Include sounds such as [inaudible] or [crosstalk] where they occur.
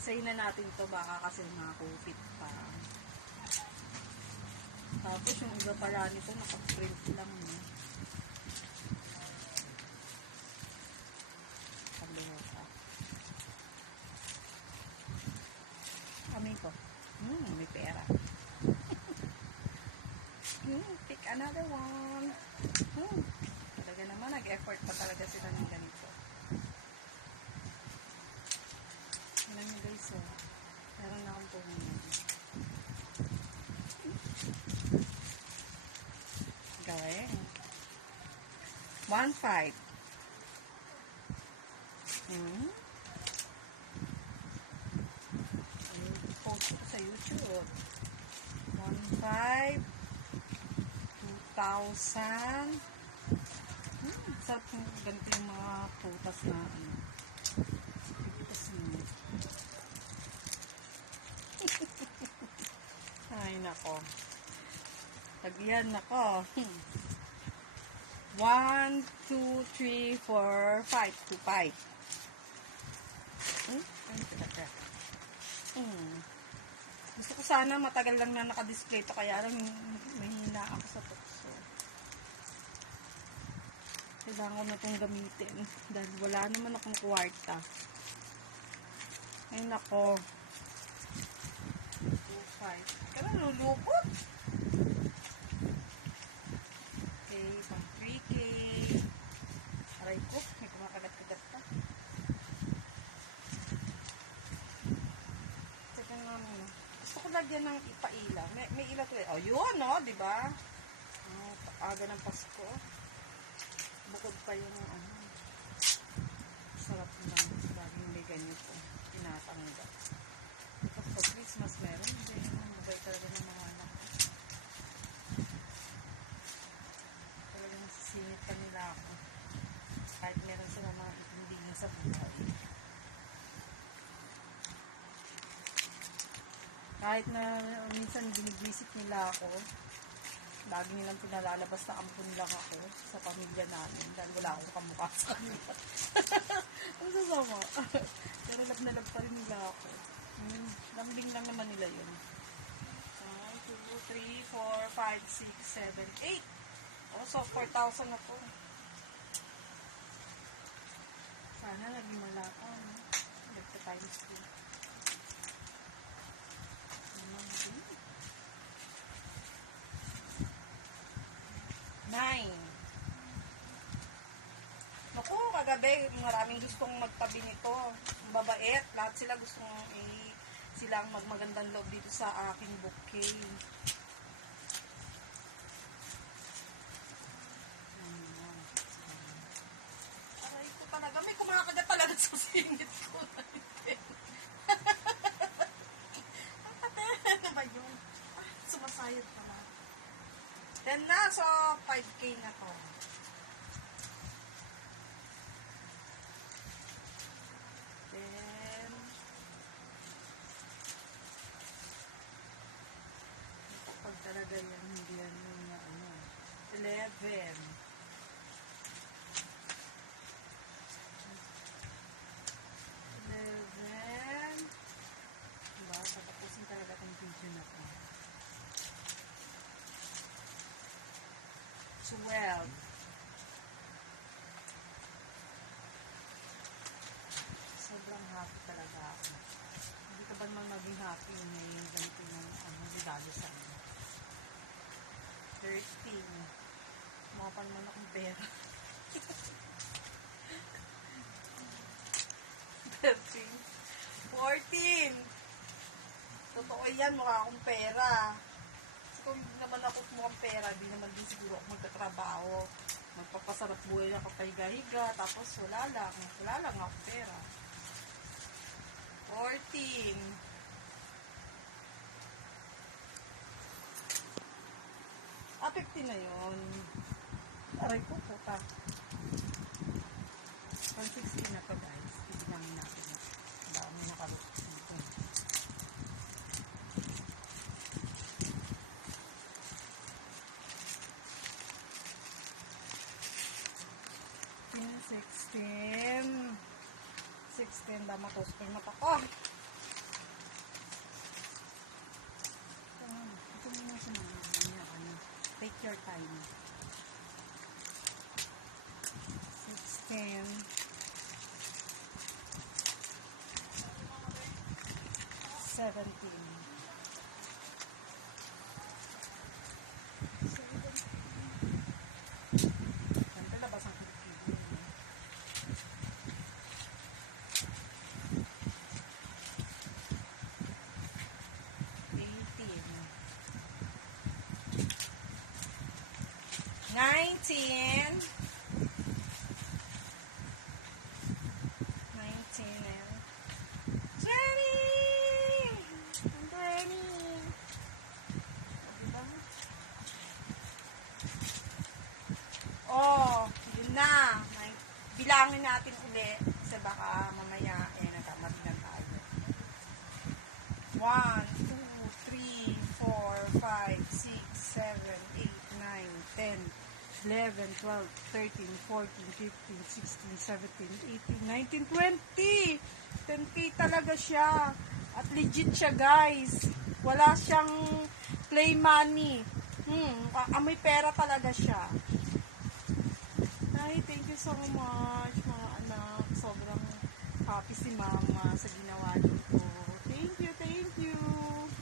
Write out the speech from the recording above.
Isayin na natin to baka kasi makakupit pa. Tapos yung iba pala nito nakaprint lang. No? Kalimutan. Kami. Hmm, may pera. [laughs] hmm, pick another one. Hmm. Talaga naman, nag-effort pa talaga sila ng ganito. Alam niyo guys, oh. Meron na akong puhunan. Gawin. One five. Hmm. Post ko sa YouTube. One five. Two thousand. Hmm, yung ganito yung mga putas na ano. Putas na. [laughs] Ay, nako. Lagyan nako. Hmm. One, two, three, four, five. Two, five. Hmm? Talaga? Gusto ko sana matagal lang na nakadisplay to kaya lang mahina ako sa tukso. Kailangan ko na itong gamitin dahil wala naman akong kwarta. Ay nako. 2, 5. Kaya lulubot. Okay, pang 3K. Aray ko, may kumakagat-kagat pa. Teka nga muna. Gusto ko lagyan ng ipaila. May, eh. Oh, yun, no? Di ba? Oh, aga ng Pasko. Bukod pa yung ano. Sarap lang. Laging may ganito. Tinatanggap. Tapos pag Christmas meron din. Mabay talaga ng mga anak. ko. Talaga nasisingit pa nila ako. Kahit meron sila mga itindihan sa buhay. Kahit na minsan binibisit nila ako, lagi nilang pinalalabas na ampun lang ako sa pamilya namin dahil wala akong kamukha sa kanila. [laughs] Ang sasama. [laughs] Pero lab na lab pa rin nila ako. Hmm, lambing lang naman nila yun. 1, 2, 3, 4, 5, 6, 7, 8. Oh, so 4,000 na po. Sana naging malaka. No? Nagta times 2. Nine. Naku, kagabi, maraming gustong magtabi nito. Babait. Lahat sila gustong eh, silang magmagandang loob dito sa aking bouquet. Ayan. Aray ko talaga. May kumakagat talaga sa singit ko. ano ba yun? Ah, sumasayad pa na. Then na, so 5K na to. Then, kapag talaga yan, hindi yan yung ano, 11. Eleven. Diba? Tatapusin talaga itong video na to. Twelve. Sobrang happy talaga ako. Hindi ka ba naman maging happy na yung ganito ng ano, regalo sa inyo? Thirteen. Mukha pa naman akong pera. Thirteen. Fourteen. Totoo yan, mukha akong pera. Kasi kung hindi naman ako mukhang pera, di naman din siguro ako magtatrabaho. Magpapasarap buhay ako pahiga-higa, tapos wala lang. Wala lang ako pera. 14. Ah, 50 na yun. Aray ko po pa. 160 na to guys. Hindi namin natin. Dami na kalot. Sixteen. Sixteen. Dama ko. Spring na pa ko. Oh! Ito muna sa mga. Ano, ano? Take your time. Eighteen. Nineteen. Nineteen and twenty. And twenty. O, diba? Oh, yun na. May, bilangin natin uli. Kasi baka mamaya, eh, nagkamali lang tayo. 1, 2, 3, 4, 5, 6, 7, 8, 9, 10, 11, 12, 13, 14, 15, 16, 17, 18, 19, 20! 10k talaga siya. At legit siya, guys. Wala siyang play money. Hmm, amoy pera talaga siya so much mga anak. Sobrang happy si mama sa ginawa niyo po. Thank you, thank you.